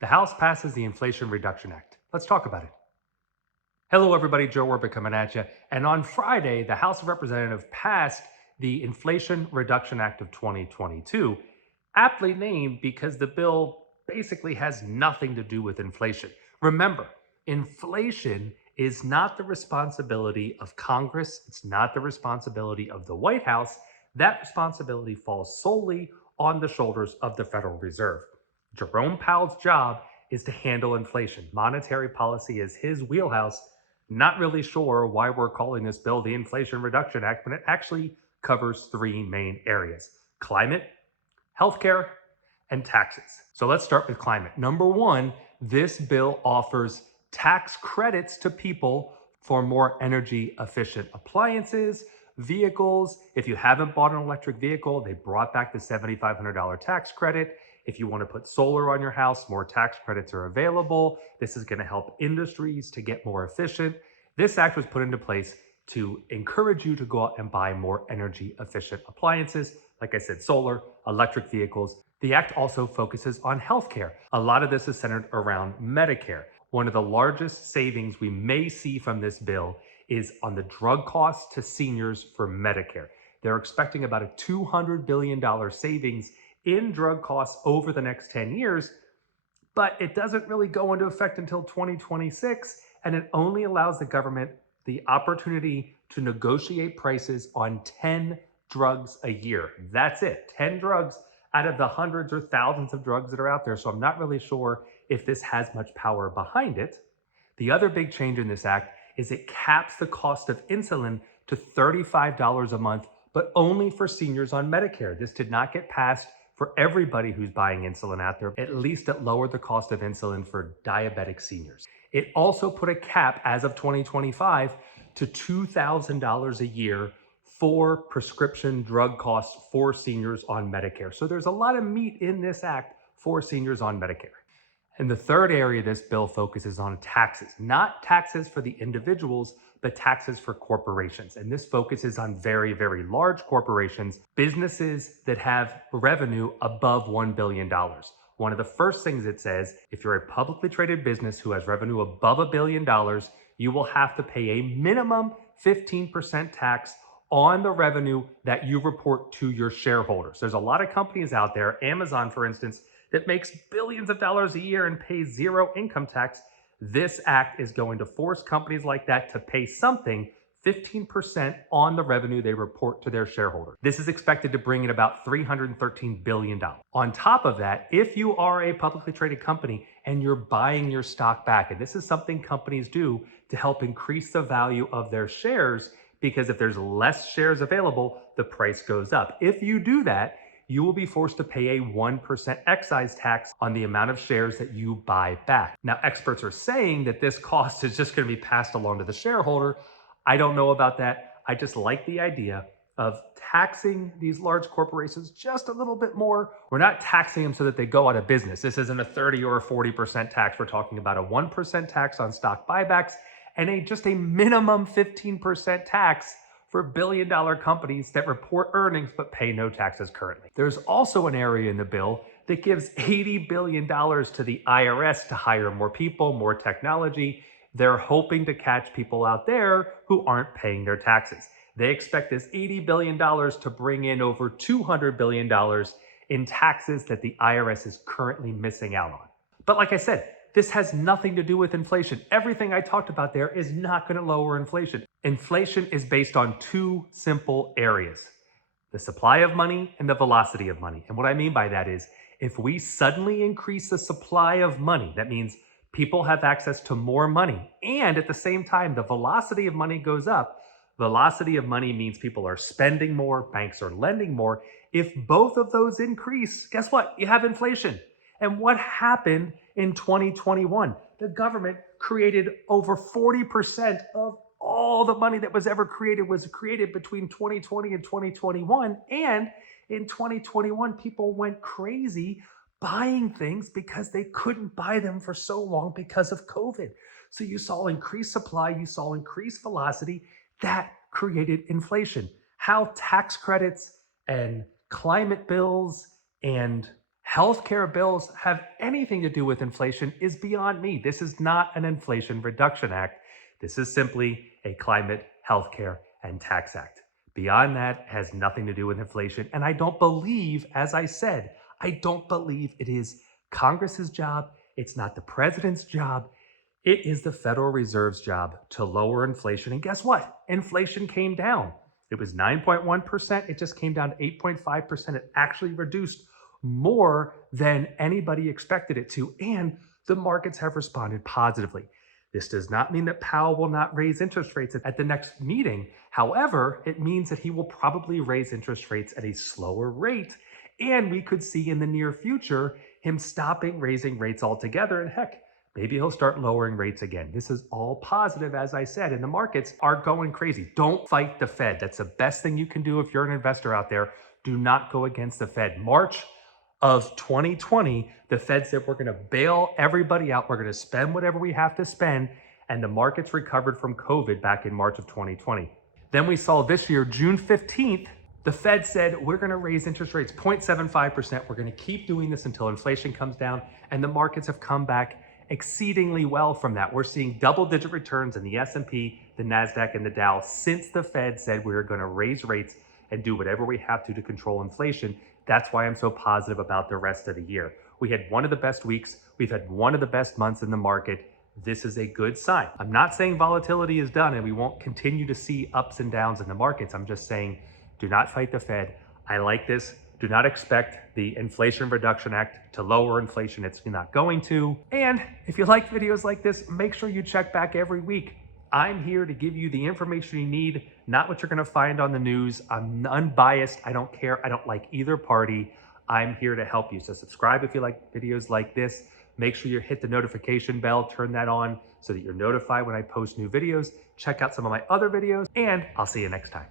The House passes the Inflation Reduction Act. Let's talk about it. Hello, everybody. Joe Werber coming at you. And on Friday, the House of Representatives passed the Inflation Reduction Act of 2022, aptly named because the bill basically has nothing to do with inflation. Remember, inflation is not the responsibility of Congress. It's not the responsibility of the White House. That responsibility falls solely on the shoulders of the Federal Reserve. Jerome Powell's job is to handle inflation. Monetary policy is his wheelhouse. Not really sure why we're calling this bill the Inflation Reduction Act, but it actually covers three main areas: climate, healthcare, and taxes. So let's start with climate. Number one, this bill offers tax credits to people for more energy efficient appliances, vehicles. If you haven't bought an electric vehicle, they brought back the $7,500 tax credit. If you want to put solar on your house, more tax credits are available. This is going to help industries to get more efficient. This act was put into place to encourage you to go out and buy more energy efficient appliances. Like I said, solar, electric vehicles. The act also focuses on healthcare. A lot of this is centered around Medicare. One of the largest savings we may see from this bill is on the drug costs to seniors for Medicare. They're expecting about a $200 billion savings in drug costs over the next 10 years, but it doesn't really go into effect until 2026, and it only allows the government the opportunity to negotiate prices on 10 drugs a year. That's it, 10 drugs out of the hundreds or thousands of drugs that are out there. So I'm not really sure if this has much power behind it. The other big change in this act is it caps the cost of insulin to $35 a month, but only for seniors on Medicare. This did not get passed for everybody who's buying insulin out there. At least it lowered the cost of insulin for diabetic seniors. It also put a cap as of 2025 to $2,000 a year for prescription drug costs for seniors on Medicare. So there's a lot of meat in this act for seniors on Medicare. And the third area this bill focuses on taxes, not taxes for the individuals, but taxes for corporations. And this focuses on very, very large corporations, businesses that have revenue above $1 billion. One of the first things it says, if you're a publicly traded business who has revenue above $1 billion, you will have to pay a minimum 15% tax on the revenue that you report to your shareholders. There's a lot of companies out there, Amazon, for instance, that makes billions of dollars a year and pays zero income tax. This act is going to force companies like that to pay something, 15% on the revenue they report to their shareholders. This is expected to bring in about $313 billion. On top of that, if you are a publicly traded company and you're buying your stock back, and this is something companies do to help increase the value of their shares, because if there's less shares available, the price goes up. If you do that, you will be forced to pay a 1% excise tax on the amount of shares that you buy back. Now, experts are saying that this cost is just going to be passed along to the shareholder. I don't know about that. I just like the idea of taxing these large corporations just a little bit more. We're not taxing them so that they go out of business. This isn't a 30 or a 40% tax. We're talking about a 1% tax on stock buybacks and just a minimum 15% tax for billion-dollar companies that report earnings but pay no taxes currently. There's also an area in the bill that gives $80 billion to the IRS to hire more people, more technology. They're hoping to catch people out there who aren't paying their taxes. They expect this $80 billion to bring in over $200 billion in taxes that the IRS is currently missing out on. But like I said, this has nothing to do with inflation. Everything I talked about there is not going to lower inflation. Inflation is based on two simple areas: the supply of money and the velocity of money. And what I mean by that is, if we suddenly increase the supply of money, that means people have access to more money, and at the same time, the velocity of money goes up. Velocity of money means people are spending more, banks are lending more. If both of those increase, guess what? You have inflation. And what happened in 2021? The government created over 40% of all the money that was created between 2020 and 2021. And in 2021, people went crazy buying things because they couldn't buy them for so long because of COVID. So you saw increased supply, you saw increased velocity. That created inflation. How tax credits and climate bills and healthcare bills have anything to do with inflation is beyond me. This is not an Inflation Reduction Act. This is simply a climate, healthcare, and tax act. Beyond that, it has nothing to do with inflation. And I don't believe, as I said, I don't believe it is Congress's job. It's not the president's job. It is the Federal Reserve's job to lower inflation. And guess what? Inflation came down. It was 9.1%. It just came down to 8.5%. It actually reduced more than anybody expected it to. And the markets have responded positively. This does not mean that Powell will not raise interest rates at the next meeting. However, it means that he will probably raise interest rates at a slower rate. And we could see in the near future him stopping raising rates altogether. And heck, maybe he'll start lowering rates again. This is all positive, as I said, and the markets are going crazy. Don't fight the Fed. That's the best thing you can do if you're an investor out there. Do not go against the Fed. March of 2020, the Fed said we're going to bail everybody out. We're going to spend whatever we have to spend. And the markets recovered from COVID back in March of 2020. Then we saw this year, June 15th, the Fed said we're going to raise interest rates 0.75%. We're going to keep doing this until inflation comes down. And the markets have come back exceedingly well from that. We're seeing double-digit returns in the S&P, the NASDAQ, and the Dow since the Fed said we were going to raise rates and do whatever we have to control inflation. That's why I'm so positive about the rest of the year. We had one of the best weeks. We've had one of the best months in the market. This is a good sign. I'm not saying volatility is done and we won't continue to see ups and downs in the markets. I'm just saying, do not fight the Fed. I like this. Do not expect the Inflation Reduction Act to lower inflation. It's not going to. And if you like videos like this, make sure you check back every week. I'm here to give you the information you need, not what you're going to find on the news. I'm unbiased. I don't care. I don't like either party. I'm here to help you. So subscribe if you like videos like this. Make sure you hit the notification bell, turn that on so that you're notified when I post new videos. Check out some of my other videos, and I'll see you next time.